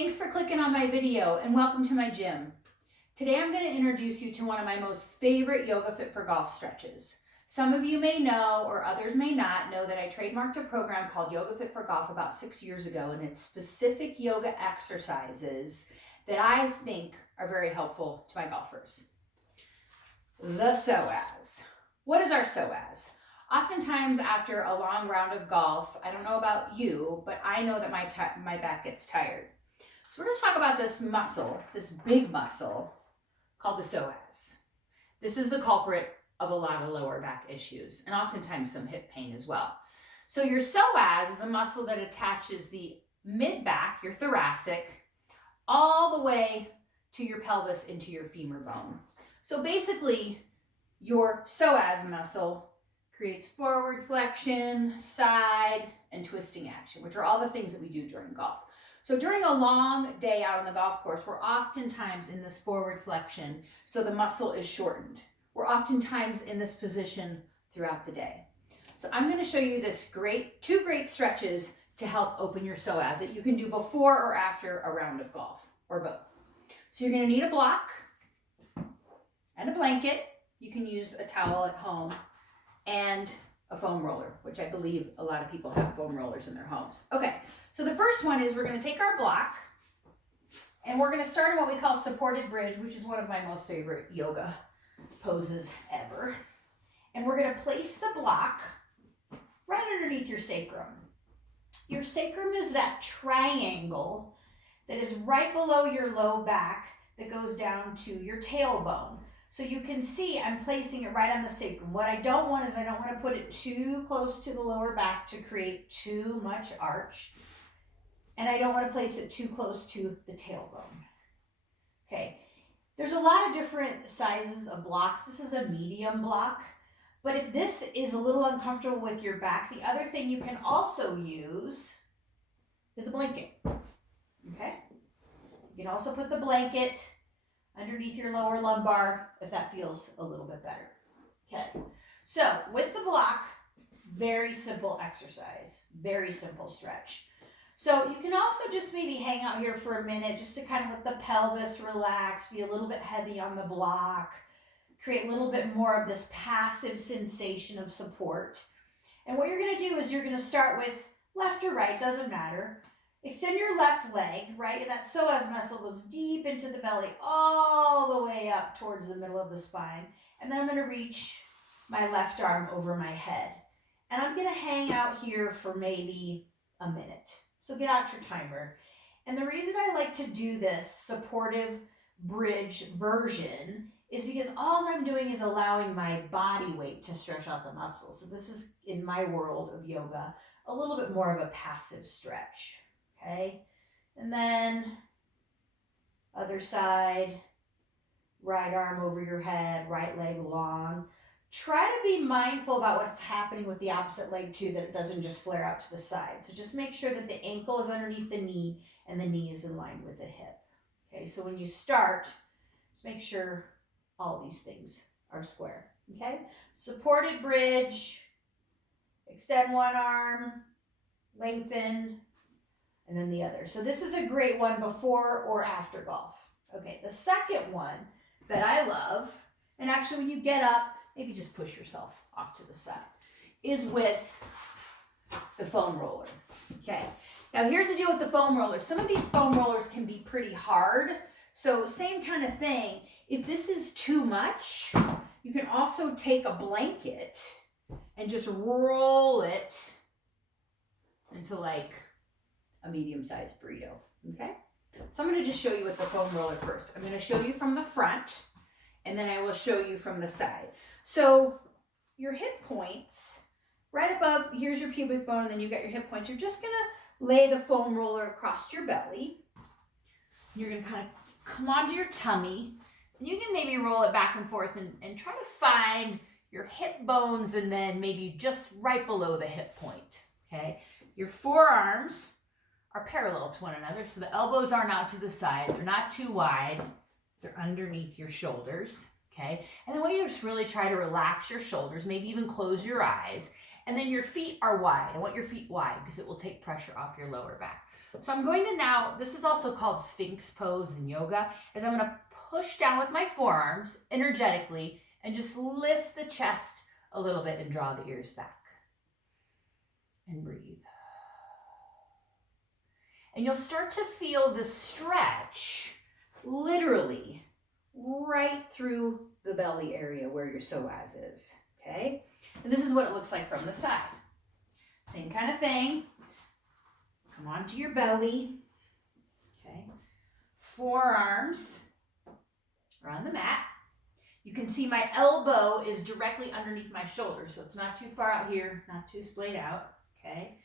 Thanks for clicking on my video and welcome to my gym. Today I'm going to introduce you to one of my most favorite Yoga Fit for Golf stretches. Some of you may know, or others may not know, that I trademarked a program called Yoga Fit for Golf about 6 years ago, and it's specific yoga exercises that I think are very helpful to my golfers. The Psoas. What is our Psoas? Oftentimes after a long round of golf, I don't know about you, but I know that my back gets tired. So we're going to talk about this muscle, this big muscle called the psoas. This is the culprit of a lot of lower back issues and oftentimes some hip pain as well. So your psoas is a muscle that attaches the mid-back, your thoracic, all the way to your pelvis into your femur bone. So basically, your psoas muscle creates forward flexion, side, and twisting action, which are all the things that we do during golf. So during a long day out on the golf course, we're oftentimes in this forward flexion, so the muscle is shortened. We're oftentimes in this position throughout the day. So I'm going to show you two great stretches to help open your psoas that you can do before or after a round of golf, or both. So you're going to need a block and a blanket. You can use a towel at home and a foam roller, which I believe a lot of people have foam rollers in their homes. Okay, so the first one is we're going to take our block and we're going to start in what we call supported bridge, which is one of my most favorite yoga poses ever. And we're going to place the block right underneath your sacrum. Your sacrum is that triangle that is right below your low back that goes down to your tailbone. So you can see I'm placing it right on the sacrum. What I don't want is I don't want to put it too close to the lower back to create too much arch. And I don't want to place it too close to the tailbone. Okay, there's a lot of different sizes of blocks. This is a medium block. But if this is a little uncomfortable with your back, the other thing you can also use is a blanket. Okay, you can also put the blanket underneath your lower lumbar if that feels a little bit better. Okay, so with the block, very simple exercise, very simple stretch. So you can also just maybe hang out here for a minute just to kind of let the pelvis relax, be a little bit heavy on the block, create a little bit more of this passive sensation of support. And what you're going to do is you're going to start with left or right, doesn't matter. Extend your left leg, right? That psoas muscle goes deep into the belly, all the way up towards the middle of the spine. And then I'm going to reach my left arm over my head. And I'm going to hang out here for maybe a minute. So get out your timer. And the reason I like to do this supportive bridge version is because all I'm doing is allowing my body weight to stretch out the muscles. So this is, in my world of yoga, a little bit more of a passive stretch. Okay, and then other side, right arm over your head, right leg long. Try to be mindful about what's happening with the opposite leg too, that it doesn't just flare out to the side. So just make sure that the ankle is underneath the knee and the knee is in line with the hip. Okay, so when you start, just make sure all these things are square. Okay, supported bridge, extend one arm, lengthen, and then the other. So this is a great one before or after golf. Okay, the second one that I love, and actually when you get up, maybe just push yourself off to the side, is with the foam roller. Okay, now here's the deal with the foam roller. Some of these foam rollers can be pretty hard. So same kind of thing. If this is too much, you can also take a blanket and just roll it into like a medium-sized burrito, okay? So I'm going to just show you with the foam roller first. I'm going to show you from the front, and then I will show you from the side. So your hip points, right above, here's your pubic bone, and then you got your hip points. You're just going to lay the foam roller across your belly. You're going to kind of come onto your tummy, and you can maybe roll it back and forth and try to find your hip bones and then maybe just right below the hip point, okay? Your forearms are parallel to one another, so the elbows aren't out to the side, they're not too wide, they're underneath your shoulders, okay? And then what you just really try to relax your shoulders, maybe even close your eyes, And then your feet are wide. I want your feet wide because it will take pressure off your lower back. So I'm going to now, this is also called Sphinx pose in yoga, is I'm going to push down with my forearms energetically and just lift the chest a little bit and draw the ears back. And breathe. And you'll start to feel the stretch literally right through the belly area where your psoas is, okay? And this is what it looks like from the side. Same kind of thing. Come onto your belly, okay? Forearms are on the mat. You can see my elbow is directly underneath my shoulder, so it's not too far out here, not too splayed out, okay?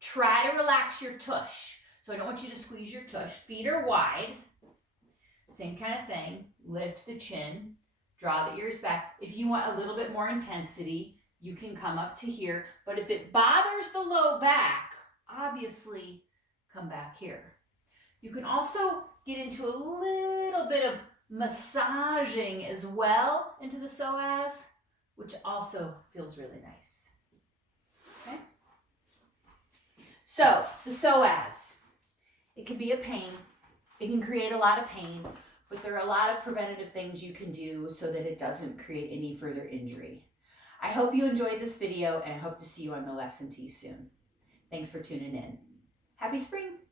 Try to relax your tush. So I don't want you to squeeze your tush. Feet are wide. Same kind of thing. Lift the chin, draw the ears back. If you want a little bit more intensity, you can come up to here. But if it bothers the low back, obviously come back here. You can also get into a little bit of massaging as well into the psoas, which also feels really nice. Okay? So the psoas, it can be a pain. It can create a lot of pain, but there are a lot of preventative things you can do so that it doesn't create any further injury. I hope you enjoyed this video, and I hope to see you on the lesson tee soon. Thanks for tuning in. Happy spring!